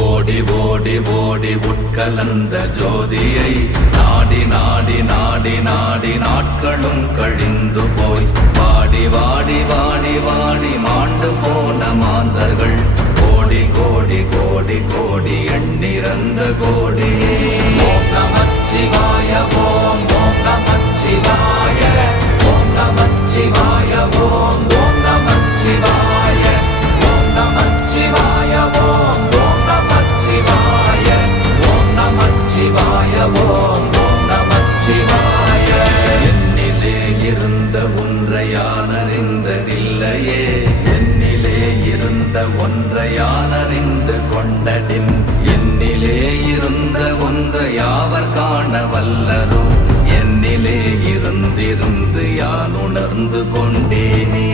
ஓடி ஓடி ஓடி உட்கலந்த ஜோதியை நாடி நாடி நாடி நாடி நாட்களும் கழிந்து போய் வாடி வாடி வாடி வாடி மாண்டு போன மாந்தர்கள் கோடி கோடி கோடி கோடி எண்ணிறந்த கோடி. ஓம் நமச்சிவாய ஓம் ஓம் நமச்சிவாய ஓம் நமச்சிவாய ஓம் ஓம் நமச்சிவாய ஓம் நமச்சிவாய ஓம் ஓம் நமச்சிவாய ஓம் நமச்சிவாய ஓம் ஓம் நமச்சிவாய. என்னிலே இருந்த ஒன்றை யான் அறிந்ததில்லையே, என்னிலே இருந்த ஒன்றை யான் அறிந்து கொண்டடின், என்னிலே இருந்த ஒன்றை யாவர் காண வல்லரோ, என்னிலே இருந்திருந்து யான் உணர்ந்து கொண்டேனே.